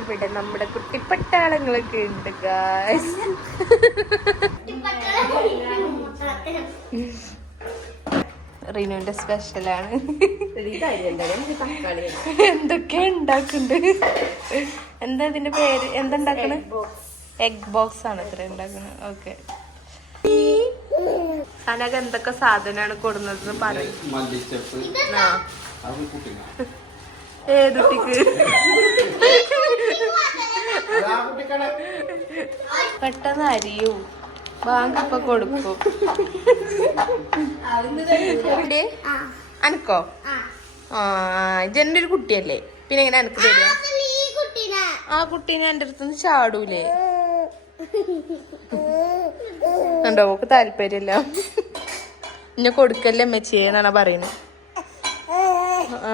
ഇവിടെ നമ്മുടെ കുട്ടിപ്പട്ടാളങ്ങളൊക്കെ ഉണ്ട് ഗായ്സ്. റീനുവിന്റെ സ്പെഷ്യലാണ്. എന്തൊക്കെ ഉണ്ടാക്കുന്നുണ്ട്. എന്താ ഇതിന്റെ പേര്? എന്താ ഉണ്ടാക്കണേ? എഗ് ബോക്സ് ആണ് ഇത്ര ഉണ്ടാക്കുന്നത്. ഓക്കെ, അനക എന്തൊക്കെ സാധനമാണ് കൊടുന്നതെന്ന് പറയും. ഏത് കുട്ടിക്ക്? പെട്ടെന്ന് അരിയൂ, ബാങ്ക് ഇപ്പൊ കൊടുക്കും. അനക്കോ? ഇതെന്റെ ഒരു കുട്ടിയല്ലേ, പിന്നെ എങ്ങനെ അനക്ക് തരിക? ആ കുട്ടീനെ എന്റെ അടുത്തുനിന്ന് ചാടൂലേ? ഉണ്ടോ? ഓക്ക് താല്പര്യമില്ല. ഇന്നെ കൊടുക്കല്ലേ അമ്മച്ചിയെ എന്നാണ് പറയുന്നത്. ആ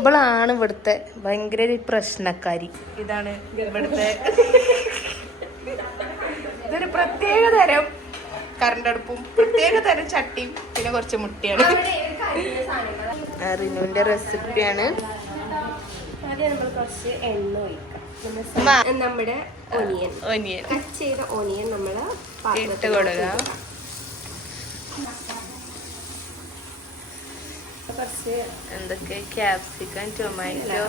ഇവളാണ് ഇവിടുത്തെ ഭയങ്കര പ്രശ്നക്കാരി. ഇതാണ് ഇവിടുത്തെ ഇതൊരു പ്രത്യേക തരം കറണ്ടടുപ്പും പ്രത്യേക തരം ചട്ടിയും പിന്നെ കുറച്ച് മുട്ടിയാണ്. റിനുവിന്റെ റെസിപ്പിയാണ്. ആദ്യം നമ്മൾ കുറച്ച് എണ്ണ ഒഴിക്കാം. നമ്മുടെ ഒനിയൻ കട്ട് ചെയ്ത ഒനിയൻ നമ്മള് ഇട്ട് കൊടുക്കുക. കുറച്ച് എന്തൊക്കെ ക്യാപ്സിക്കം, ടൊമാറ്റോ,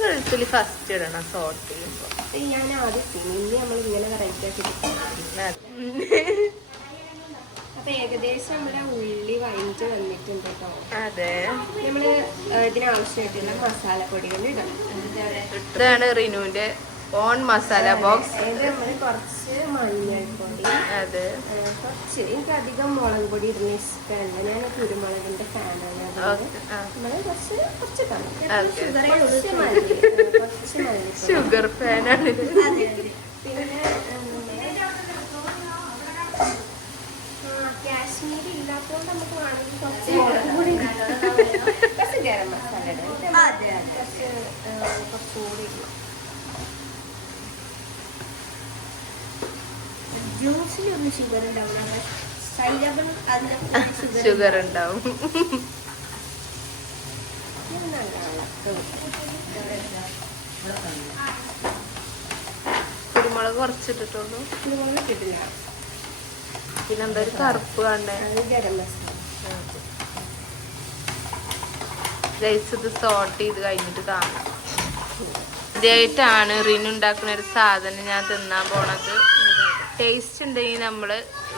വെളുത്തുള്ളി ഫസ്റ്റ് ഇടണം സോട്ട് ചെയ്യുമ്പോ. ഞാൻ ആദ്യം ഇനി നമ്മൾ ഇങ്ങനെ വെറൈറ്റി ആക്കി. അപ്പൊ ഏകദേശം നമ്മുടെ ഉള്ളി വഴഞ്ഞിട്ട് വന്നിട്ടുണ്ട് കേട്ടോ. അതെ, നമ്മള് ഇതിനാവശ്യമായിട്ടുള്ള മസാലപ്പൊടികൾ ഇടണം. ഇതാണ് റിനുവിന്റെ ഓൺ മസാല ബോക്സ്. നമ്മള് കുറച്ച് മഞ്ഞൾപ്പൊടി, അതെ കുറച്ച്, എനിക്ക് അധികം മുളക് പൊടി ഇടുന്ന ഇഷ്ടമല്ല, ഞാൻ കുരുമുളകിന്റെ ഫാനാണ്. നമ്മള് കുറച്ച് ഷുഗർ ഫാനാണ്. പിന്നെ കാശ്മീരി ഇല്ലാത്തതുകൊണ്ട് നമുക്ക് വേണമെങ്കിൽ കുറച്ച് മുളക് പൊടി, കുറച്ച് ഗരം മസാല കുറച്ചുകൂടി ജ്യൂസിലൊന്നും ഷുഗർ ഉണ്ടാവും, ഷുഗർ ഉണ്ടാവും. കുരുമുളക് കുറച്ചിട്ടിട്ടുള്ളൂ. കുരുമുളക് ഇട്ടില്ല. പിന്നെന്താ ഒരു കറുപ്പ് കണ്ടേ? ഗരം മസാല. റൈസ് ഇത് സോട്ട് ചെയ്ത് കഴിഞ്ഞിട്ട് കാണാം. ഇതായിട്ടാണ് റിനു ഉണ്ടാക്കുന്ന ഒരു സാധനം ഞാൻ തിന്നാൻ പോണത്. ടേസ്റ്റ് ഉണ്ടെങ്കിൽ നമ്മൾ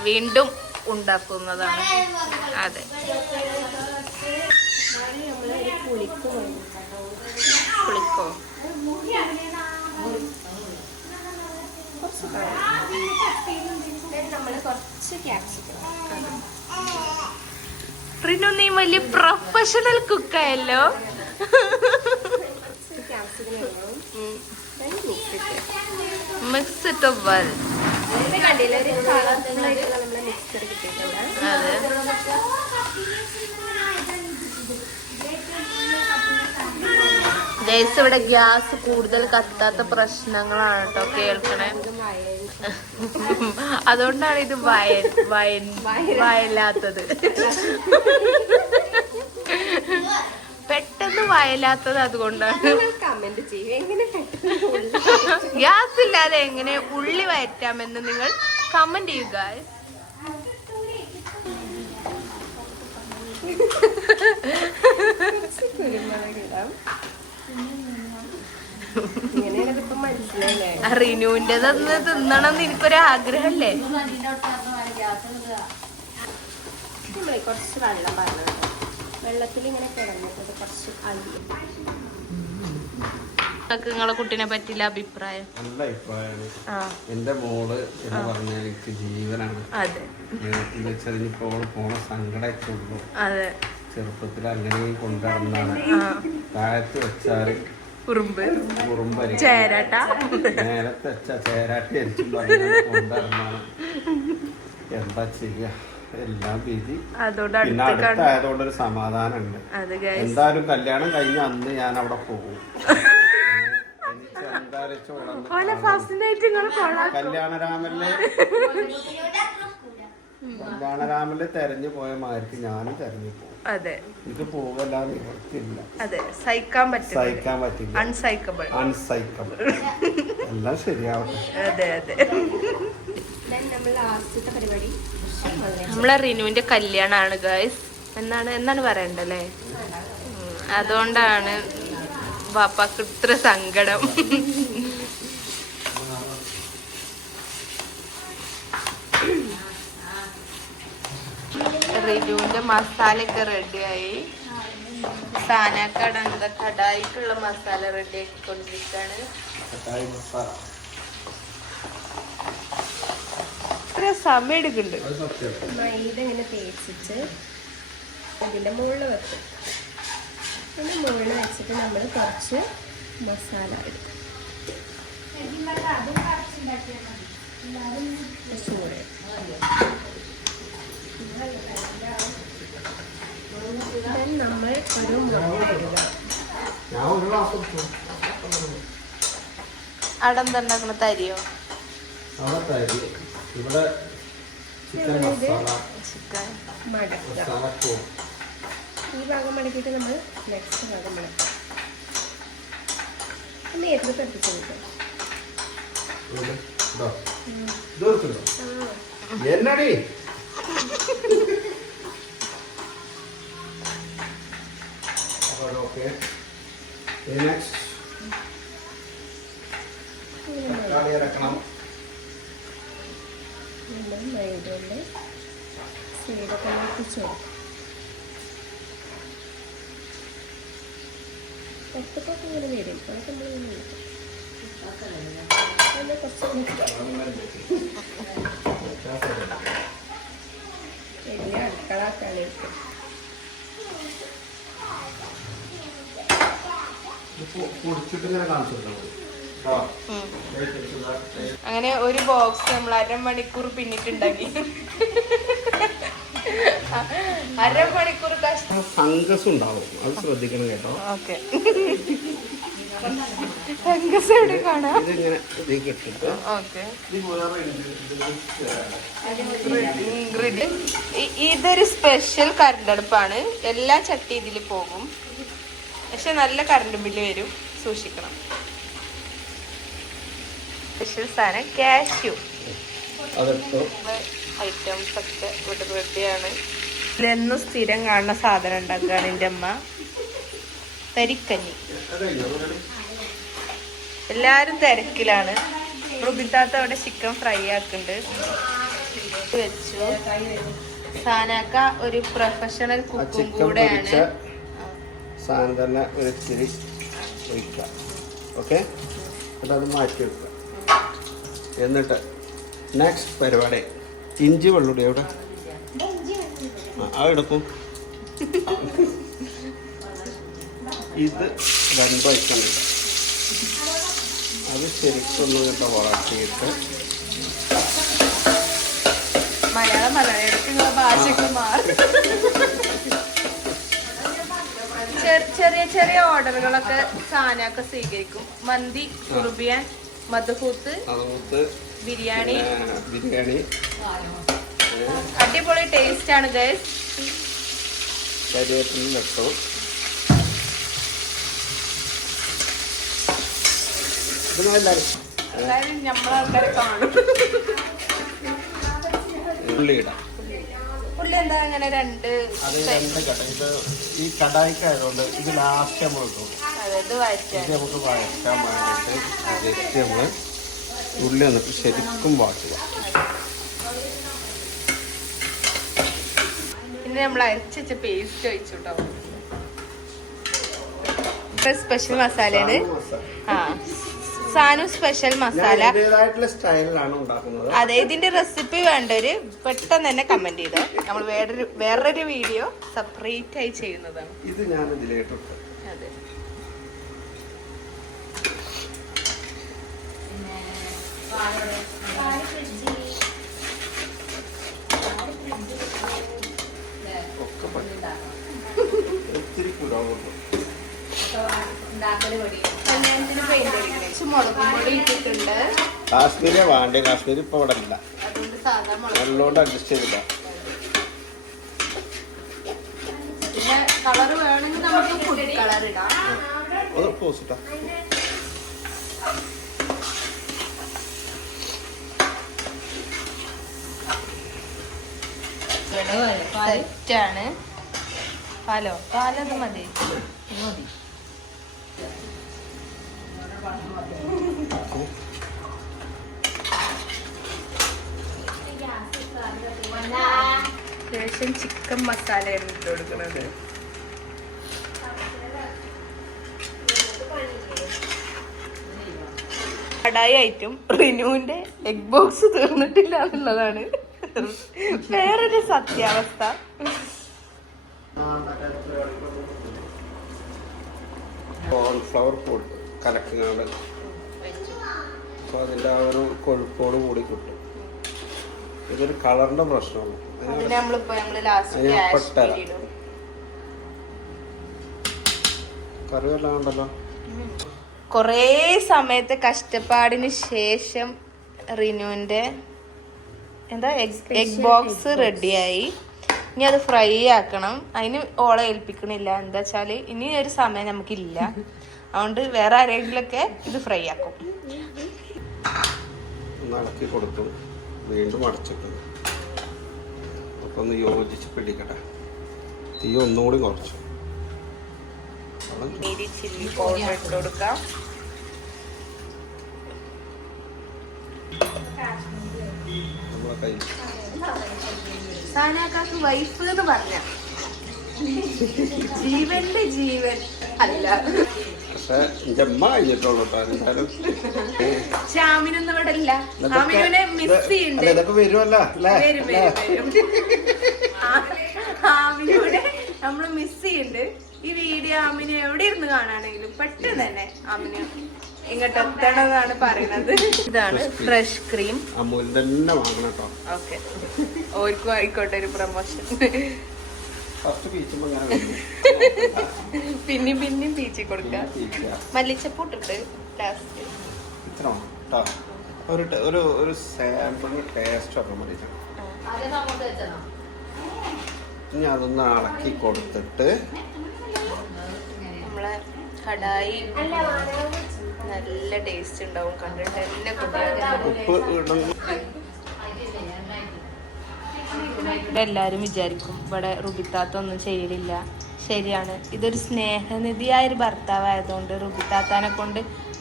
വീണ്ടും ഉണ്ടാക്കുന്നതാണ്. അതെ, പുളിക്കോ? റിനു നീ വലിയ പ്രൊഫഷണൽ കുക്കായല്ലോ. മിക്സ് ഇട്ട് വെൽ. അതെ, ഗൈസ് ഇവിടെ ഗ്യാസ് കൂടുതൽ കത്താത്ത പ്രശ്നങ്ങളാണ് കേട്ടോ കേൾക്കണേ. അതുകൊണ്ടാണ് ഇത് വയലാത്തത്. പെട്ടെന്ന് വയലാത്തത് അതുകൊണ്ടാണ്. ഗ്യാസ് ഇല്ലാതെ എങ്ങനെ ഉള്ളി വയറ്റാമെന്ന് നിങ്ങൾ കമന്റ് ചെയ്യുക. റിനുവിൻ്റെതൊന്ന് തിന്നണം എന്ന് എനിക്കൊരു ആഗ്രഹല്ലേ. കുറച്ച് വെള്ളം പറഞ്ഞു, വെള്ളത്തിൽ ഇങ്ങനെ കിടന്നിട്ട് കുറച്ച് നിങ്ങളെ കുട്ടീനെ പറ്റില്ല അഭിപ്രായം? നല്ല അഭിപ്രായമാണ്. എന്റെ മോള് എന്ന് പറഞ്ഞാൽ എനിക്ക് ജീവനാണ്. അതെ, ഇനിയിപ്പോ പോണ സങ്കടമൊക്കെ ഉള്ളൂ. അതെ, ചെറുപ്പത്തിൽ അങ്ങനെയും കൊണ്ടുവന്നാണ്. താഴത്ത് വെച്ചാല് ഉറുമ്പരി ചേരാട്ട, നേരത്തെ വെച്ചാ ചേരാട്ടി അരിച്ചും പറഞ്ഞ കൊണ്ടുവന്നാണ്. എന്താ ചെയ്യാ, എല്ലാം വിധി. പിന്നെ അടുത്തായതുകൊണ്ടൊരു സമാധാനം ഉണ്ട്. എന്തായാലും കല്യാണം കഴിഞ്ഞ അന്ന് ഞാൻ അവിടെ പോകും. എനിക്ക് എന്തായാലും കല്യാണരാമനില് തെരഞ്ഞു പോയ മാർക്ക് ഞാനും തെരഞ്ഞു പോകും. അതെ, ഇത് പോകല്ലാതെ നിവർത്തിയില്ല. അതെ, സഹിക്കാൻ പറ്റില്ല, അൺസൈക്കബിൾ എല്ലാം ശരിയാവട്ടെ. അതെ അതെ. പരിപാടി നമ്മളെ റിനുവിന്റെ കല്യാണാണ് ഗൈസ്. എന്നാണ് പറയണ്ടല്ലേ? അതുകൊണ്ടാണ് ബാപ്പാക്ക് ഇത്ര സങ്കടം. റിനുവിന്റെ മസാലയൊക്കെ റെഡിയായി. സാനാക്കട എന്താ കടായിക്കുള്ള മസാല റെഡി ആക്കിക്കൊണ്ടിരിക്കാണ്. ഇത്ര സമയം എടുക്കുന്നുണ്ട്. മൈദ ഇങ്ങനെ തേച്ചിട്ട് ഇതിന്റെ മുകളിൽ വെക്കും. ഇതിന്റെ മുകളിൽ വെച്ചിട്ട് നമ്മൾ കുറച്ച് മസാല എടുക്കും. നമ്മൾ ഒരു മുട്ട ഇടുക. അടന്തുണ്ടാക്കണ തരിയോ? ഇവിടെ ചിക്കൻ മടക്കുക. ഈ ഭാഗം മടക്കിയിട്ട് നമ്മൾ നെക്സ്റ്റ് ഭാഗം മടക്കുക. നേരത്തെ തട്ടിച്ചു കിട്ടും. എന്നടി ഓക്കെ. ഇറക്കണം. മൈദയുടെ സൈഡൊക്കെ ലയിപ്പിച്ചു കൊടുക്കും. ഒറ്റക്കൊക്കെ ഇങ്ങനെ വരും. അതൊക്കെ നമ്മളിങ്ങനെ വിളിക്കും. അതിൻ്റെ കുറച്ച് വലിയ അടുക്കളാക്കാനായിരിക്കും. അങ്ങനെ ഒരു ബോക്സ് നമ്മൾ 1/2 മണിക്കൂർ പിന്നിട്ടുണ്ടാക്കി. 1/2 മണിക്കൂർ ഫംഗസ് ഉണ്ടാവും, അത് ശ്രദ്ധിക്കണം കേട്ടോ. ഓക്കെ, ഫംഗസ് എവിടെ കാണാം? ഇതിങ്ങനെ ഇതിലേക്ക് ഇട്ടിട്ട് ഓക്കെ. ഇതൊരു സ്പെഷ്യൽ കറണ്ടടുപ്പാണ്. എല്ലാ ചട്ടി ഇതിൽ പോകും, പക്ഷെ നല്ല കറണ്ട് ബില്ല് വരും, സൂക്ഷിക്കണം. സ്പെഷ്യൽ സാധനം കാഷ്യൂ ഐറ്റംസ് ഒക്കെ ഇവിടെ റെഡിയാണ്. ഇതെന്നും സ്ഥിരം കാണുന്ന സാധനം ഉണ്ടാക്കുകയാണ് എൻ്റെ അമ്മ. തരിക്കഞ്ഞി. എല്ലാരും തിരക്കിലാണ്. റുബിത്താത്ത അവിടെ ചിക്കൻ ഫ്രൈ ആക്കുന്നുണ്ട്. വെച്ചു. സാനാക്ക ഒരു പ്രൊഫഷണൽ കുക്കും കൂടെയാണ്. സാധനം തന്നെ ഒരു ഇത്തിരി ഒഴിക്കുക. ഓക്കെ, എന്നിട്ട് അത് മാറ്റി വെക്കുക. എന്നിട്ട് നെക്സ്റ്റ് പരിപാടി ഇഞ്ചി വെള്ളുടി എവിടെ എടുക്കും. ഇത് 2 വയ്ക്കുന്നുണ്ട്. അത് ശരിക്കൊന്നും കേട്ടോ വളർത്തിയിട്ട് മലയാളം ഭാഷയ്ക്ക് മാറി. ചെറിയ ചെറിയ ഓർഡറുകളൊക്കെ സാനൊക്കെ സ്വീകരിക്കും. മന്തി, കുറുബിയാൻ, മധുഹൂത്ത്, ബിരിയാണി. അടിപൊളി ടേസ്റ്റ് ആണ് ഗൈസ്. കരിവേപ്പില നട്ടു. നമ്മളാൾക്കാരെ കാണും. ഉള്ളി ഇടാം. ഉള്ളി എന്താ അങ്ങനെ 2 ഘട്ടം. ഇത് ഈ കടായിക്കായതുകൊണ്ട് ഇത് ലാസ്റ്റ് നമ്മൾ ഇട്ടു. ഇത് നമുക്ക് വഴറ്റാൻ വേണ്ടിയിട്ട് ജസ്റ്റ് നമ്മൾ ഉള്ളി വന്നിട്ട് ശരിക്കും വാട്ടുക. പിന്നെ നമ്മൾ അരച്ച പേസ്റ്റ് ഒഴിച്ചു കേട്ടോ. സ്പെഷ്യൽ മസാലയാണ്. സാനു സ്പെഷ്യൽ മസാല. സ്റ്റൈലിലാണ് ഉണ്ടാക്കുന്നത്. അതെ, ഇതിന്റെ റെസിപ്പി വേണ്ടവര് പെട്ടെന്ന് തന്നെ കമന്റ് ചെയ്തോ. നമ്മൾ വേറൊരു വീഡിയോ സെപ്പറേറ്റ് ആയി ചെയ്യുന്നതാണ്. ഇത് ഞാൻ ഇതിലേട്ടിട്ട്. അതെ, ഒത്തിരി പുരോഗമനം. കല്യാണത്തിന് പെയിന്റ് അടിക്കണം. മുളകും ഒഴിച്ചിട്ടുണ്ട്. കാശ്മീരെ വേണ്ടേ, കാശ്മീർ ഇപ്പൊ ഇവിടെ ഇല്ല, അതുകൊണ്ട് സാധാ മുളക്. നല്ലോണ്ട് അഡ്ജസ്റ്റ് ചെയ്തില്ല. പിന്നെ കളർ വേണമെങ്കിൽ നമുക്ക് ഫുഡ് കളർ ഇടാം. അത് പോസിട്ടാ. സെറ്റാണ്. പാലത് മതി. ശേഷം ചിക്കൻ മസാലയാണ് ഇട്ട് കൊടുക്കുന്നത്. കടായി ആയിട്ടും റിനുവിന്റെ എഗ് ബോക്സ് തീർന്നിട്ടില്ല എന്നുള്ളതാണ് വേറൊരു സത്യാവസ്ഥ. കോൺഫ്ലവർ കലക്കിനാണ്, അപ്പോൾ അതിൻ്റെ ആ ഒരു കൊഴുപ്പോട് കൂടി കിട്ടും. ഇതൊരു കളറിന്റെ പ്രശ്നമാണ്. കറി എല്ലാം ഉണ്ടല്ലോ. കൊറേ സമയത്തെ കഷ്ടപ്പാടിന് ശേഷം റിനുവിന്റെ എഗ് ബോക്സ് റെഡിയായി. ഇനി അത് ഫ്രൈ ആക്കണം. അതിന് ഓളെ ഏൽപ്പിക്കണില്ല, എന്താ വെച്ചാല് ഇനി ഒരു സമയം നമുക്കില്ല. അതുകൊണ്ട് വേറെ ആരെങ്കിലൊക്കെ ഇത് ഫ്രൈ ആക്കും. ഇളക്കി കൊടുത്തു, വീണ്ടും അടച്ചിട്ടു. അപ്പൊ ഒന്ന് യോജിച്ച് പിടിക്കട്ടെ. തീ ഒന്നുകൂടി കുറച്ചു. ചില്ലി പൗഡർ ഇട്ട് കൊടുക്കാം. നമ്മളെ കൈ സാനാക്കാക്ക് വൈഫ് എന്ന് പറഞ്ഞ ജീവന്റെ ജീവൻ അല്ല. പക്ഷെ എന്റെ അമ്മ കഴിഞ്ഞിട്ടുള്ളൂ. ഷാമിനൊന്നും ഇവിടെ ഇല്ല. ഷാമിനെ മിസ് ചെയ്യുന്നുണ്ട്. ഇതൊക്കെ വരുമല്ലോ. ആമിനൂടെ നമ്മള് മിസ് ചെയ്യുന്നുണ്ട്. ഈ വീഡിയോ ആമിനെ എവിടെ ഇരുന്ന് കാണാണെങ്കിലും പെട്ടെന്ന് തന്നെ ആമിന് ഇങ്ങോട്ട് എത്തണമെന്നാണ് പറയുന്നത്. ഇതാണ് ഫ്രഷ് ക്രീം. അമൂലിന്റെ തന്നെ വാങ്ങണം കേട്ടോ. ഓക്കെ, ഓർക്കും ആയിക്കോട്ടെ ഒരു പ്രൊമോഷൻ. പിന്നെയും പീച്ചി കൊടുക്കാം. മല്ലിച്ചപ്പൂട്ടിട്ട് ലാസ്റ്റ് ഒരു സാമ്പിൾ ടേസ്റ്റ് ഒക്കെ മതി. ഇനി അതൊന്ന് ഇളക്കി കൊടുത്തിട്ട് നമ്മളെ കടായി നല്ല ടേസ്റ്റ് ഉണ്ടാവും. കണ്ടിട്ട് എല്ലാ കുട്ടികളും എല്ലാരും വിചാരിക്കും ഇവിടെ റുബിത്താത്ത ഒന്നും ചെയ്യലില്ല. ശരിയാണ്, ഇതൊരു സ്നേഹനിധിയായ ഒരു ഭർത്താവായതുകൊണ്ട് റുബിത്താത്താനെ കൊണ്ട്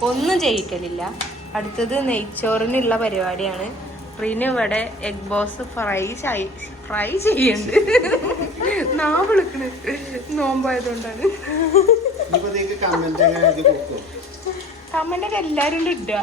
ഒന്നും ചെയ്യിക്കലില്ല. അടുത്തത് നെയ്ച്ചോറിനുള്ള പരിപാടിയാണ്. റിനു ഇവിടെ എഗ് ബോസ് ഫ്രൈ ചെയ്യുന്നുണ്ട്. വിളിക്കണ് നോമ്പായതുകൊണ്ടാണ്. കമന്റ് കമന്റൊക്കെ എല്ലാരും ഇടുക.